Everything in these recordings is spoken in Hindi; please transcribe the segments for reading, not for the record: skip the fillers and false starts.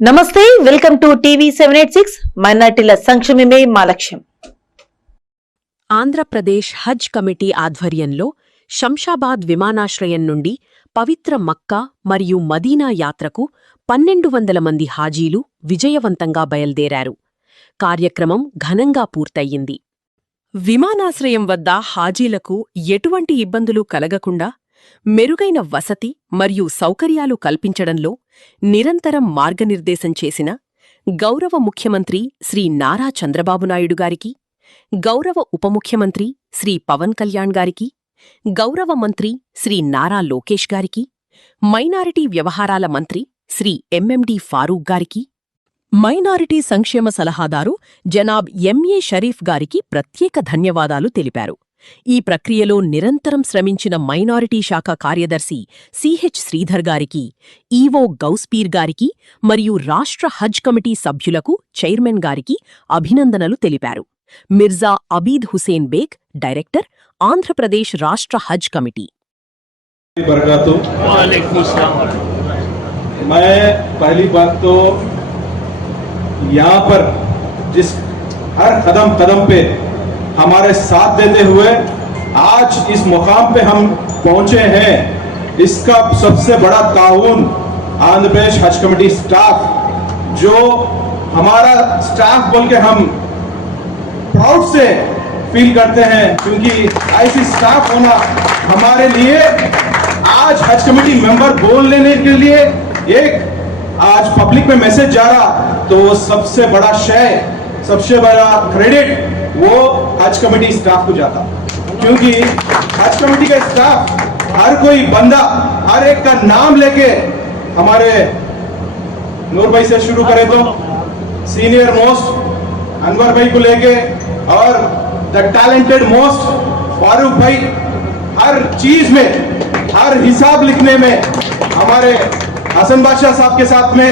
నమస్తే వెల్కమ్ టు టీవీ 786 మైనార్టీల సంక్షేమమే మా లక్ష్యం. ఆంధ్రప్రదేశ్ హజ్ కమిటీ ఆధ్వర్యంలో శంషాబాద్ విమానాశ్రయం నుండి పవిత్ర మక్కా మరియు మదీనా యాత్రకు 1200 మంది హాజీలు విజయవంతంగా బయల్దేరారు. కార్యక్రమం ఘనంగా పూర్తయింది. విమానాశ్రయం వద్ద హాజీలకు ఎటువంటి ఇబ్బందులు కలగకుండా మెరుగైన వసతి మరియు సౌకర్యాలు కల్పించడంలో నిరంతరం మార్గనిర్దేశం చేసిన గౌరవ ముఖ్యమంత్రి శ్రీ నారా చంద్రబాబు నాయుడు గారికి, గౌరవ ఉప ముఖ్యమంత్రి శ్రీ పవన్ కళ్యాణ్ గారికి, గౌరవ మంత్రి శ్రీ నారా లోకేష్ గారికి, మైనారిటీ వ్యవహారాల మంత్రి శ్రీ ఎంఎండి ఫారూక్ గారికి, మైనారిటీ సంక్షేమ సలహాదారు జనాబ్ ఎంఏ షరీఫ్ గారికి ప్రత్యేక ధన్యవాదాలు తెలిపారు. ఈ ప్రక్రియలో నిరంతరం శ్రమించిన మైనారిటీ శాఖ కార్యదర్శి సిహెచ్ శ్రీధర్ గారికి, ఈవో గౌస్పీర్ గారికి మరియు రాష్ట్ర హజ్ కమిటీ సభ్యులకు, చైర్మన్ గారికి అభినందనలు తెలిపారు. మిర్జా అబీద్ హుసేన్ బేగ్, డైరెక్టర్, ఆంధ్రప్రదేశ్ రాష్ట్ర హజ్ కమిటీ. पहली बात तो यहाँ पर जिस हर कदम कदम पे हमारे साथ देते हुए आज इस मुकाम पे हम पहुंचे हैं, इसका सबसे बड़ा ताउन आंध्र प्रदेश हज कमेटी स्टाफ, जो हमारा स्टाफ बोल के हम प्राउड से फील करते हैं, क्योंकि ऐसी स्टाफ होना हमारे लिए आज हज कमेटी मेंबर बोल लेने के लिए एक आज पब्लिक में मैसेज जा रहा, तो सबसे बड़ा श्रेय, सबसे बड़ा क्रेडिट वो हज कमेटी स्टाफ को जाता, क्योंकि हज कमेटी का स्टाफ हर कोई बंदा, हर एक का नाम लेके, हमारे नूर भाई से शुरू करें तो सीनियर मोस्ट अनवर भाई को लेके और द टैलेंटेड मोस्ट फारूक भाई, हर चीज में, हर हिसाब लिखने में हमारे हसन बादशाह साहब के साथ में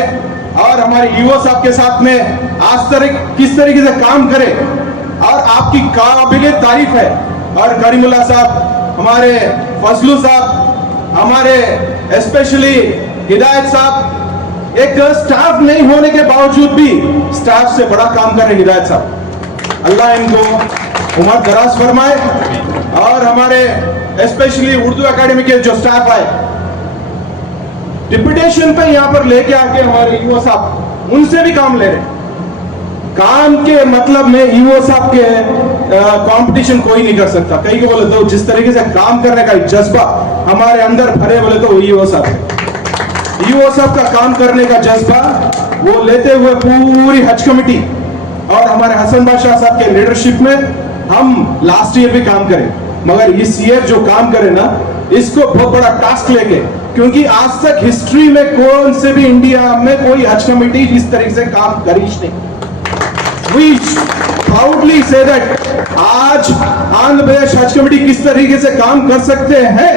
और हमारे ईवो साहब के साथ में आज किस तरीके से काम करे, और आपकी काबिलियत तारीफ है। और करीमुल्लाह साहब, हमारे फजलू साहब, हमारे स्पेशली हिदायत साहब, एक स्टाफ नहीं होने के बावजूद भी स्टाफ से बड़ा काम कर रहे हिदायत साहब, अल्लाह इनको उम्र दराज फरमाए। और हमारे स्पेशली उर्दू एकेडमी के जो स्टाफ आए डिप्यूटेशन पे यहाँ पर लेके आके हमारे ईवो साहब, उनसे भी काम ले रहे। काम के मतलब में ईवो साहब के कंपटीशन कोई नहीं कर सकता। कई को बोले तो जिस तरीके से काम करने का जज्बा हमारे अंदर भरे बोले तो ईवो साहब है। ईवो साहब का काम करने का जज्बा वो लेते हुए पूरी हज कमेटी और हमारे हसन बादशाह साहब के लीडरशिप में हम लास्ट ईयर भी काम करें, मगर इस ईयर जो काम करे ना, इसको बहुत बड़ा टास्क लेके, क्योंकि आज तक हिस्ट्री में कौन से भी इंडिया में कोई हज कमेटी इस तरीके से काम करी नहीं। We proudly say that आज आंध्र प्रदेश हज कमेटी किस तरीके से काम कर सकते हैं,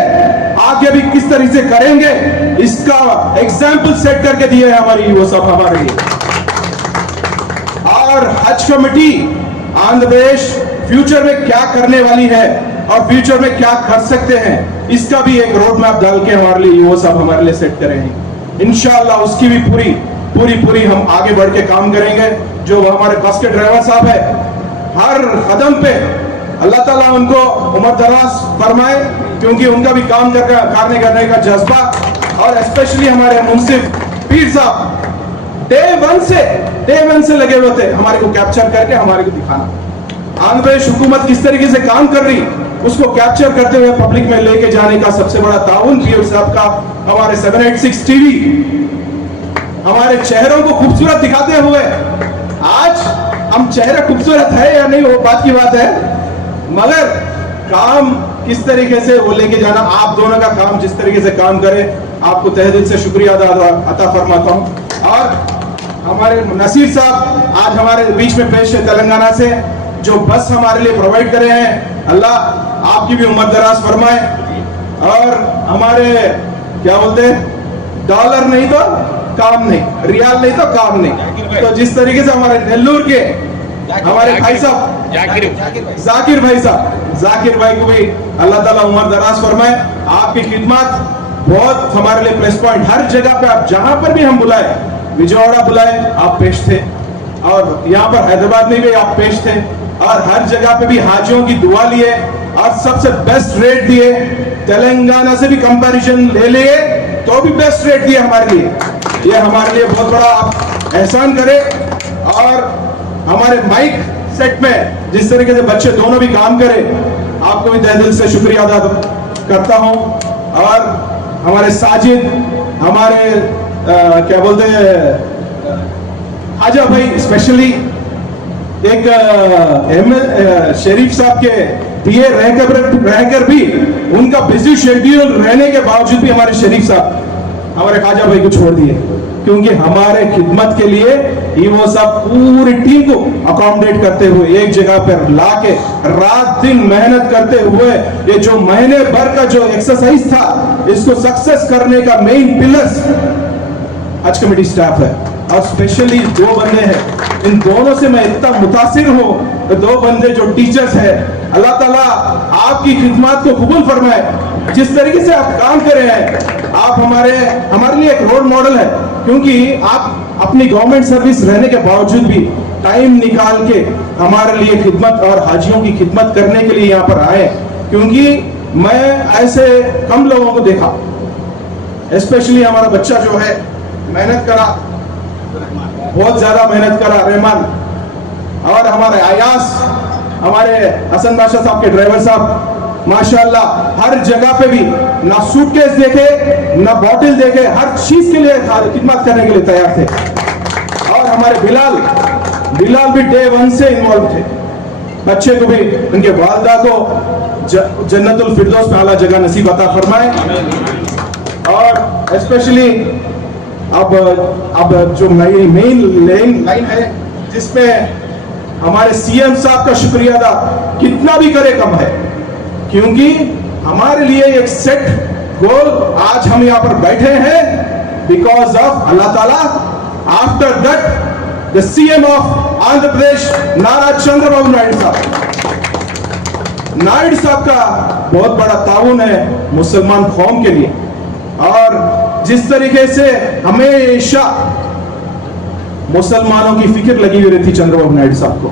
आगे भी किस तरीके से करेंगे, इसका एग्जाम्पल सेट करके दिए हैं हमारी वो सब हमारे लिए। और हज कमेटी आंध्र प्रदेश फ्यूचर में क्या करने वाली है और फ्यूचर में क्या कर सकते हैं, इसका भी एक रोड मैप डाल के हमारे लिए वो सब हमारे लिए सेट करेंगे। इंशाल्लाह उसकी भी पूरी हम आगे बढ़ के काम करेंगे। जो हमारे बस के ड्राइवर साहब है, हर कदम पे अल्लाह ताला उनको उम्र दराज फरमाए, क्योंकि उनका भी काम करने का जज्बा, और स्पेशली हमारे मुंसिफ पीर साहब डे वन से लगे हुए थे हमारे को कैप्चर करके हमारे को दिखाना, आंध्र प्रदेश हुकूमत किस तरीके से काम कर रही उसको कैप्चर करते हुए पब्लिक में लेके जाने का सबसे बड़ा ताउन पीर साहब का। हमारे 786 टीवी हमारे चेहरों को खूबसूरत दिखाते हुए, आज हम चेहरा खूबसूरत है या नहीं वो बात की बात है, मगर काम किस तरीके से वो लेके जाना, आप दोनों का काम जिस तरीके से काम करे, आपको तहे दिल से शुक्रिया अता फरमाता हूँ। और हमारे नसीर साहब आज हमारे बीच में पेश है तेलंगाना से, जो बस हमारे लिए प्रोवाइड करे हैं, अल्लाह आपकी भी उम्र दराज फरमाए। और हमारे क्या बोलते हैं, डॉलर नहीं तो काम नहीं, रियाल नहीं तो काम नहीं, तो जिस तरीके से हमारे नेल्लूर के हमारे भाई साहब जाकिर भाई को भी अल्लाह ताला उम्र दराज फरमाए। आपकी खिदमत बहुत हमारे लिए प्लस पॉइंट, हर जगह पे आप जहां पर भी हम बुलाए विजयवाड़ा बुलाए, आप पेश थे, और यहाँ पर हैदराबाद में भी आप पेश थे, और हर जगह पे भी हाजियों की दुआ लिए और सबसे बेस्ट रेट दिए। तेलंगाना से भी कंपैरिजन ले लिए तो भी बेस्ट रेट दिए हमारे लिए। ये हमारे लिए बहुत बड़ा आप एहसान करें। और हमारे माइक सेट में जिस तरीके से बच्चे दोनों भी काम करें, आपको भी तहे दिल से शुक्रिया अदा करता हूं। और हमारे साजिद, हमारे क्या बोलते हैं आजा भाई, स्पेशली एक शरीफ साहब के दिए रहकर भी उनका बिजी शेड्यूल रहने के बावजूद भी हमारे शरीफ साहब हमारे खाजा भाई को छोड़ दिए, क्योंकि हमारे खिदमत के लिए ये वो सब पूरी टीम को अकोमोडेट करते हुए एक जगह पर लाके रात दिन मेहनत करते हुए ये जो महीने भर का जो एक्सरसाइज था, इसको सक्सेस करने का मेन पिलर्स हज कमेटी स्टाफ है। और स्पेशली दो बंदे हैं, इन दोनों से मैं इतना मुतासिर हूं। तो दो बंदे जो टीचर्स हैं, अल्लाह ताला आपकी खिदमत को कबूल फरमाए। जिस तरीके से आप काम कर रहे हैं, आप हमारे लिए एक रोल मॉडल है, क्योंकि आप अपनी गवर्नमेंट सर्विस रहने के बावजूद भी टाइम निकाल के हमारे लिए खिदमत और हाजियों की खिदमत करने के लिए यहाँ पर आए। क्योंकि मैं ऐसे कम लोगों को देखा, स्पेशली हमारा बच्चा जो है मेहनत करा, बहुत ज्यादा मेहनत करा, रहमान, और हमारे आयास, हमारे हसन बादशाह साहब के ड्राइवर साहब माशाल्लाह हर जगह पे भी ना सूटकेस देखे ना बॉटल देखे, हर चीज के लिए खिदमत करने के लिए तैयार थे। और हमारे बिलाल भी डे 1 से इन्वॉल्व थे। बच्चे को भी, उनके वालिदा को जन्नतुल फिरदौस में आला जगह नसीब अता फरमाए। और स्पेशली अब जो मेन लाइन है जिसमें हमारे सीएम साहब का शुक्रिया अदा कितना भी करे कम है, क्योंकि हमारे लिए एक सेट गोल आज हम यहाँ पर बैठे हैं because of Allah Ta'ala. After that the CM of Andhra Pradesh Nara Chandrababu Naidu साहब का बहुत बड़ा ताउन है मुसलमान कौम के लिए। और जिस तरीके से हमेशा मुसलमानों की फिक्र लगी हुई रहती चंद्रबाबू नायडू साहब को,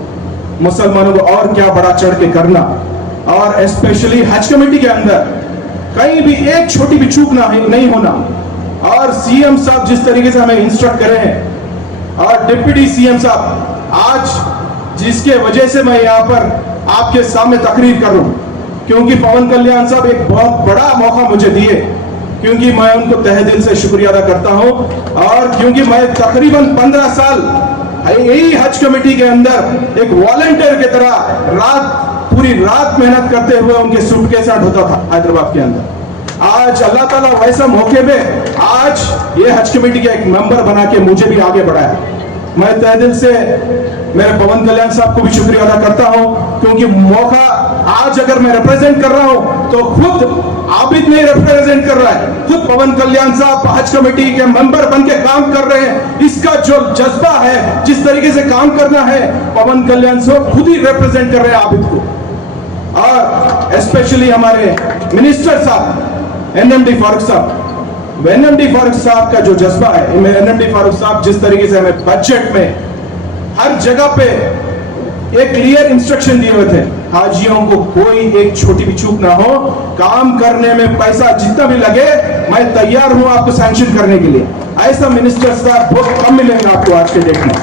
मुसलमानों को और क्या बड़ा चढ़ के करना, और स्पेशली हज कमेटी के अंदर कहीं भी एक छोटी भी चूक नहीं होना। और सीएम साहब जिस तरीके से हमें इंस्ट्रक्ट करे हैं, और डिप्टी सीएम साहब आज जिसके वजह से मैं यहाँ पर आपके सामने तकरीर कर रहा हूं, क्योंकि पवन कल्याण साहब एक बहुत बड़ा मौका मुझे दिए, क्योंकि मैं उनको तहे दिल से शुक्रिया अदा करता हूं। और क्योंकि मैं तकरीबन 15 साल यही हज कमेटी के अंदर एक वॉलंटियर की तरह पूरी रात मेहनत करते हुए उनके सूटकेस ढोता था हैदराबाद के अंदर। आज अल्लाह ताला वैसा मौके में आज ये हज कमेटी के एक मेंबर बना के मुझे भी आगे बढ़ाया। मैं तहे दिल से मेरे पवन कल्याण साहब को भी शुक्रिया अदा करता हूं, क्योंकि मौका आज अगर मैं रिप्रेजेंट कर रहा हूं तो खुद आबिद नहीं रिप्रेजेंट कर रहा है, खुद पवन कल्याण साहब हज कमेटी के मेंबर बन के काम कर रहे हैं। इसका जो जज्बा है, जिस तरीके से काम करना है, पवन कल्याण साहब खुद ही रिप्रेजेंट कर रहे हैं आबिद को। और स्पेशली हमारे मिनिस्टर साहब एनएमडी फारूक साहब का जो जज्बा है, एनएमडी फारूक साहब जिस तरीके से हमें बजट में हर जगह पे एक क्लियर इंस्ट्रक्शन दिए हुए थे, हाजियों को कोई एक छोटी भी चूक ना हो, काम करने में पैसा जितना भी लगे मैं तैयार हूं आपको सैंक्शन करने के लिए। ऐसा मिनिस्टर साहब बहुत कम मिलेंगे आपको आज के डेट में।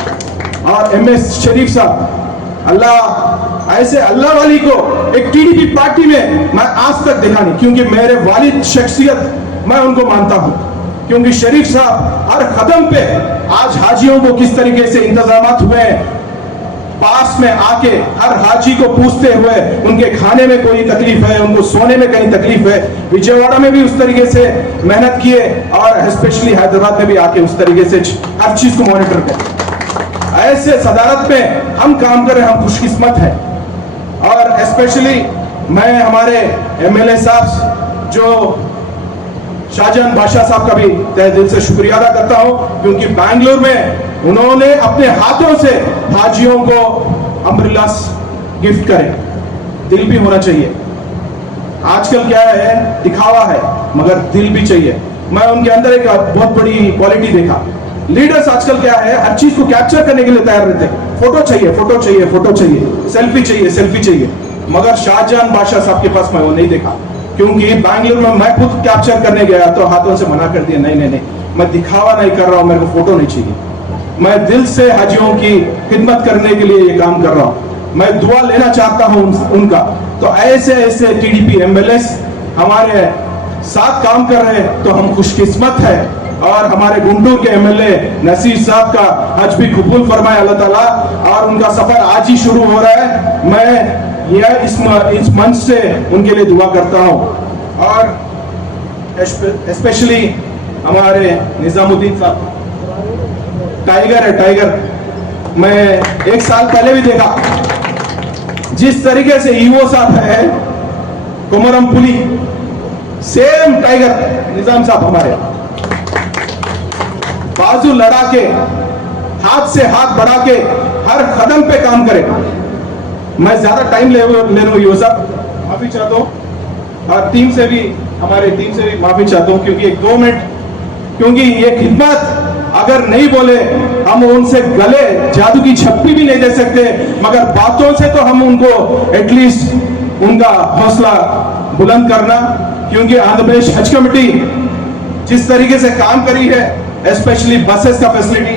और एमएस शरीफ साहब, अल्लाह ऐसे अल्लाह वाली को एक टीडीपी पार्टी में मैं आज तक देखा नहीं, क्योंकि मेरे वालिद शख्सियत मैं उनको मानता हूं, क्योंकि शरीफ साहब हर कदम पे आज हाजियों को किस तरीके से इंतजामात हुए हैं, पास में आके हर हाजी को पूछते हुए उनके खाने में कोई तकलीफ है, उनको सोने में कहीं तकलीफ है। विजयवाड़ा में भी उस तरीके से मेहनत किए, और स्पेशली हैदराबाद में भी आके उस तरीके से हर चीज को मॉनिटर करें। ऐसे सदारत में हम काम कर रहे हैं, हम खुशकिस्मत हैं। और स्पेशली मैं हमारे एमएलए साहब जो शाहजहां बादशाह साहब का भी तहे दिल से शुक्रिया अदा करता हूं, क्योंकि बैंगलोर में उन्होंने अपने हाथों से हाजियों को अम्ब्रेलास गिफ्ट करे। दिल भी होना चाहिए। आजकल क्या है, दिखावा है, मगर दिल भी चाहिए। मैं उनके अंदर एक बहुत बड़ी क्वालिटी देखा, लीडर्स आजकल क्या है, हर चीज को कैप्चर करने के लिए तैयार रहते हैं। फोटो चाहिए, फोटो चाहिए, फोटो चाहिए, सेल्फी चाहिए, सेल्फी चाहिए। मगर शाहजहां बादशाह साहब के पास मैं वो नहीं देखा, क्योंकि बैंगलोर में मैं खुद कैप्चर करने गया तो हाथों से मना कर दिया, नहीं नहीं नहीं, मैं दिखावा नहीं कर रहा हूं, मेरे को फोटो नहीं चाहिए। मैं दिल से हाजियों की खिदमत करने के लिए ये काम कर रहा हूं, मैं दुआ लेना चाहता हूं उनका। तो ऐसे ऐसे टीडीपी एमएलएस हमारे साथ काम कर रहे हैं, तो हम खुशकिस्मत है। और हमारे गुंटूर के एमएलए नसीर साहब का हज भी कबूल फरमाए अल्लाह ताला, और उनका सफर आज ही शुरू हो रहा है। मैं यह इस मंच से उनके लिए दुआ करता हूं। और स्पेशली हमारे निजामुद्दीन साहब, टाइगर है, टाइगर। मैं एक साल पहले भी देखा जिस तरीके से ईओ साहब है कोमरम पुली, सेम टाइगर निजाम साहब हमारे, बाजू लड़ा के, हाथ से हाथ बढ़ा के हर कदम पे काम करे। मैं ज्यादा टाइम ले लूं ईओ साहब, माफी चाहता हूं। और टीम से भी, हमारे टीम से भी माफी चाहता हूं, क्योंकि 1-2 मिनट, क्योंकि ये खिदमत अगर नहीं बोले, हम उनसे गले जादू की छप्पी भी नहीं दे सकते, मगर बातों से तो हम उनको एटलीस्ट उनका हौसला बुलंद करना। क्योंकि आंध्र प्रदेश हज कमेटी जिस तरीके से काम करी है, स्पेशली बसेस का फैसिलिटी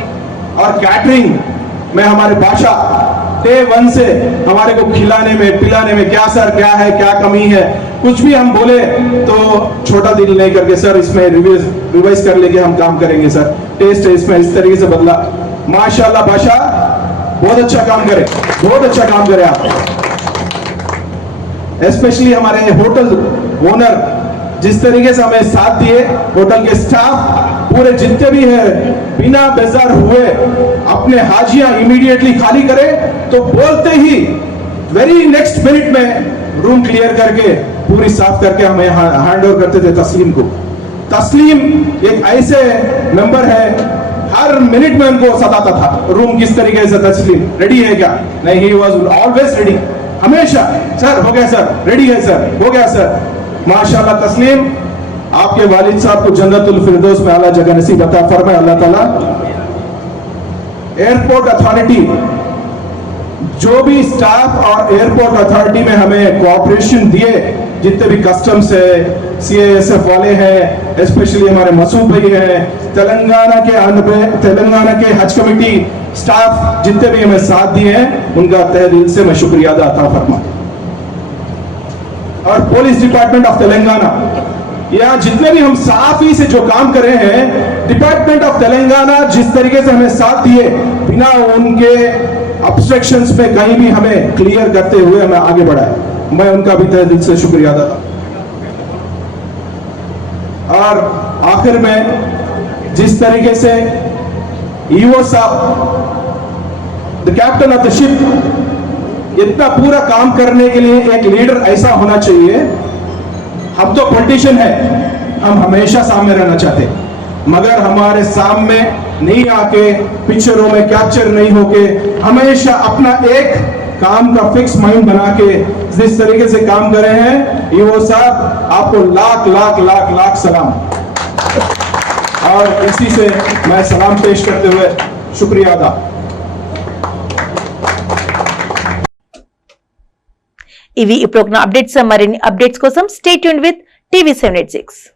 और कैटरिंग में, हमारे बादशाह डे 1 से हमारे को खिलाने में पिलाने में, क्या सर क्या है, क्या कमी है, कुछ भी हम बोले तो छोटा दिल नहीं करके, सर इसमें रिवाइज कर लेके हम काम करेंगे सर, टेस्ट है इसमें, इस तरीके से बदला। माशाल्लाह बादशाह बहुत अच्छा काम करे, बहुत अच्छा काम करे आप। स्पेशली हमारे होटल ओनर जिस तरीके से हमें साथ दिए, होटल के स्टाफ पूरे जितने भी है, बिना बेजार हुए अपने हाजियां इमीडिएटली खाली करे, तो बोलते ही वेरी नेक्स्ट मिनट में रूम क्लियर करके पूरी साफ करके हमें हैंड ओवर करते थे तस्लीम को। तस्लीम एक ऐसे मेंबर है, हर मिनट में उनको सताता था, रूम किस तरीके से, तस्लीम रेडी है क्या, नहीं, ही वाज ऑलवेज रेडी, हमेशा, सर हो गया सर, रेडी है सर, हो गया सर। माशाल्लाह तस्लीम, आपके वालिद साहब को जन्नतुल फिरदौस में आला जगह नसीब अता फरमाए अल्लाह ताला। एयरपोर्ट अथॉरिटी, जो भी स्टाफ और एयरपोर्ट अथॉरिटी में हमें कोऑपरेशन दिए, जितने भी कस्टम्स है, सीएएसएफ वाले हैं, स्पेशली हमारे मसूद भाई हैं, तेलंगाना के हज कमेटी स्टाफ जितने भी हमें साथ दिए हैं, उनका तहे दिल से मैं शुक्रिया अदा फरमा। और पुलिस डिपार्टमेंट ऑफ तेलंगाना, या जितने भी हम साफी से जो काम कर रहे हैं, डिपार्टमेंट ऑफ तेलंगाना जिस तरीके से हमें साथ दिए, बिना उनके ऑब्स्ट्रक्शंस पे कहीं भी हमें क्लियर करते हुए हमें आगे बढ़ाए, मैं उनका भी तहे दिल से शुक्रिया अदा। और आखिर में जिस तरीके से ईओ साहब the captain of the ship, इतना पूरा काम करने के लिए एक लीडर ऐसा होना चाहिए। हम तो पॉलिटिशियन है, हम हमेशा सामने रहना चाहते, मगर हमारे सामने नहीं आके, पिक्चरों में कैप्चर नहीं होके, हमेशा अपना एक काम का फिक्स माइंड बना के जिस तरीके से काम कर रहे हैं, ईओ साहब आपको लाख लाख लाख लाख सलाम। और इसी से मैं सलाम पेश करते हुए शुक्रिया अदा। ఇవి ఈ ప్రోగ్రామ్ అప్డేట్స్. మరిన్ని అప్డేట్స్ కోసం స్టే ట్యూన్డ్ విత్ టీవీ 786.